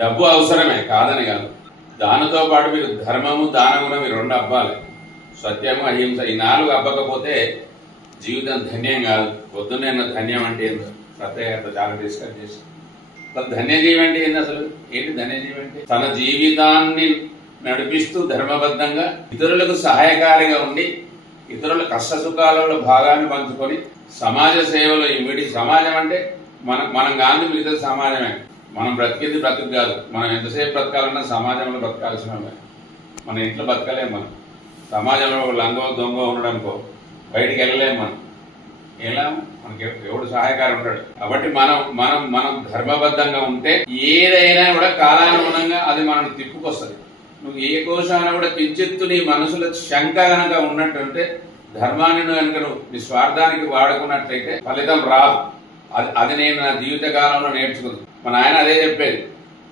డబ్బు అవసరమే, కాదని కాదు. దానితో పాటు మీరు ధర్మము దానమున మీరు 2 అబ్బాలి. సత్యము అహింస ఈ 4 అబ్బకపోతే జీవితం ధన్యం కాదు. పొద్దున్నే ధన్యం అంటే ఏందో సత్యత చాలా డిస్కస్ చేసి ధన్యజీవి అంటే ఏంది, అసలు ఏంటి ధన్యజీవి అంటే? తన జీవితాన్ని నడిపిస్తూ ధర్మబద్ధంగా ఇతరులకు సహాయకారిగా ఉండి ఇతరుల కష్ట సుఖాలలో భాగాన్ని పంచుకొని సమాజ సేవలో ఇమిడి. సమాజం అంటే మనం గాంధీ మిగతా సమాజమే. మనం బ్రతికింది బ్రతుకు కాదు. మనం ఎంతసేపు బ్రతకాలన్నా సమాజంలో బ్రతకాల్సిన మన ఇంట్లో బతకలేము. మనం సమాజంలో లంగో దొంగ ఉండడంకో బయటికి వెళ్ళలేము. మనం ఎలా మనకి ఎవడు సహాయకారం ఉంటాడు. కాబట్టి మనం ధర్మబద్ధంగా ఉంటే ఏదైనా కూడా కాలానుగుణంగా అది మనం తిప్పుకొస్తుంది. నువ్వు ఏ కోశాన కూడా కించిత్తు నీ మనసులో శంక కనుక ఉన్నట్టుంటే ధర్మాన్ని కనుక నువ్వు నీ స్వార్థానికి వాడుకున్నట్లయితే ఫలితం రాదు. అది నేను నా జీవిత కాలంలో నేర్చుకుంది. మా నాయన అదే చెప్పేది,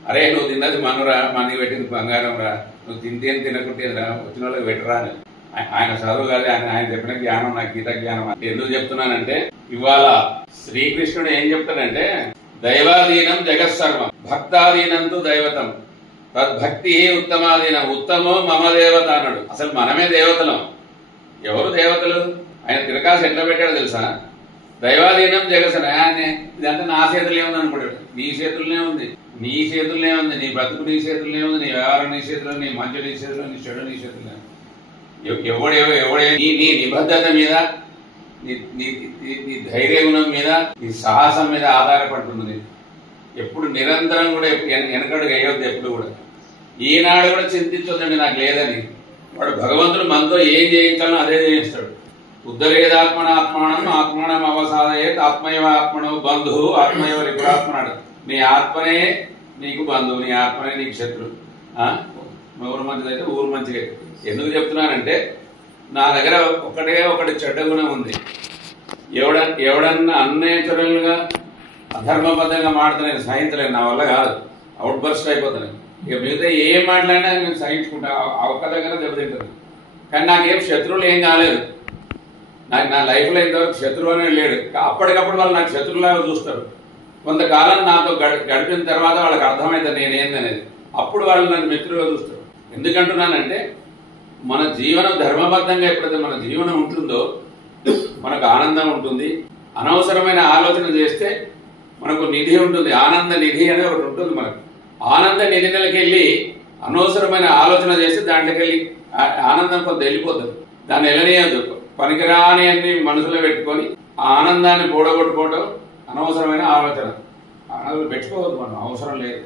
అరే నువ్వు తిన్నది మనురా, మనకి పెట్టింది బంగారం రా, నువ్వు తింటేని తినకుంటేరా వచ్చిన వాళ్ళకి పెట్టరా అని. ఆయన చదువు కాదు, ఆయన చెప్పిన జ్ఞానం నాకు గీత జ్ఞానం. ఎందుకు చెప్తున్నానంటే ఇవాళ శ్రీకృష్ణుడు ఏం చెప్తాడంటే దైవాధీనం జగత్సర్వం భక్తాధీనంతో దైవతం తద్భక్తి ఉత్తమాధీనం ఉత్తమో మమ దేవత అన్నాడు. అసలు మనమే దేవతలం. ఎవరు దేవతలు? ఆయన తిరకాసు ఎట్లా పెట్టాడో తెలుసా? దైవాధీనం జగసన ఇదంతా నా చేతులే ఉంది అనుకుంటాడు. నీ చేతుల్లోనే ఉంది, నీ చేతుల్లోనే ఉంది. నీ బ్రతుకు నీ చేతుల్లోనే ఉంది, నీ వ్యవహారం నీ చేతుల్లో, నీ మంచి నీ చేతుల్లో, నీ చెడు నీ చేతుల్లో. ఎవడే నీ నిబద్ధత మీద, నీ ధైర్య గుణం మీద, నీ సాహసం మీద ఆధారపడుతున్నది. ఎప్పుడు నిరంతరం కూడా వెనకడుగు వేయొద్దు. ఎప్పుడు కూడా ఈనాడు కూడా చింతించొద్దండి నాకు లేదని. వాడు భగవంతుడు మనతో ఏం చేయించాలో అదే చేయిస్తాడు. ఉద్ధరేదాత్మనాత్మానం ఆత్మనం అవసాదయేత్ ఆత్మయవ ఆత్మనో బంధువు ఆత్మయవ రిపురాత్మనాడు. నీ ఆత్మనే నీకు బంధువు, నీ ఆత్మనే నీకు శత్రువు. ఊరు మంచిదైతే ఊరు మంచిగా. ఎందుకు చెప్తున్నానంటే నా దగ్గర ఒకటి చెడ్డ గుణం ఉంది. ఎవడన్నా అన్నేచురల్గా అధర్మబద్ధంగా మాట్లాడితే సహించలేను. నా వల్ల కాదు, అవుట్ బర్స్ట్ అయిపోతాను. ఇక మిగతా ఏం మాట్లాడినా నేను సహించుకుంటా. ఒక్క దగ్గర దెబ్బతింటాను. కానీ నాకేం శత్రువులు ఏం కాలేదు. నా లైఫ్లో ఇంతవరకు శత్రువు అనేది లేడు. అప్పటికప్పుడు వాళ్ళు నాకు శత్రువులాగా చూస్తారు. కొంతకాలం నాతో గడిపిన తర్వాత వాళ్ళకి అర్థమవుతుంది నేనేందనేది. అప్పుడు వాళ్ళు నన్ను మిత్రులుగా చూస్తారు. ఎందుకంటున్నానంటే మన జీవనం ధర్మబద్ధంగా ఎప్పుడైతే మన జీవనం ఉంటుందో మనకు ఆనందం ఉంటుంది. అనవసరమైన ఆలోచన చేస్తే మనకు నిధి ఉంటుంది. ఆనంద నిధి అనేది ఒకటి ఉంటుంది మనకు. ఆనంద నిధిలోకి వెళ్ళి అనవసరమైన ఆలోచన చేస్తే దాంట్లోకి వెళ్ళి ఆనందం కొంత వెళ్ళిపోతుంది. దాన్ని వెళ్ళనీయద్దు. పనికిరాని అన్ని మనసులో పెట్టుకొని ఆ ఆనందాన్ని పోడగొట్టుకోవడం అనవసరమైన ఆలోచన. పెట్టుకోవద్దు, మనం అవసరం లేదు.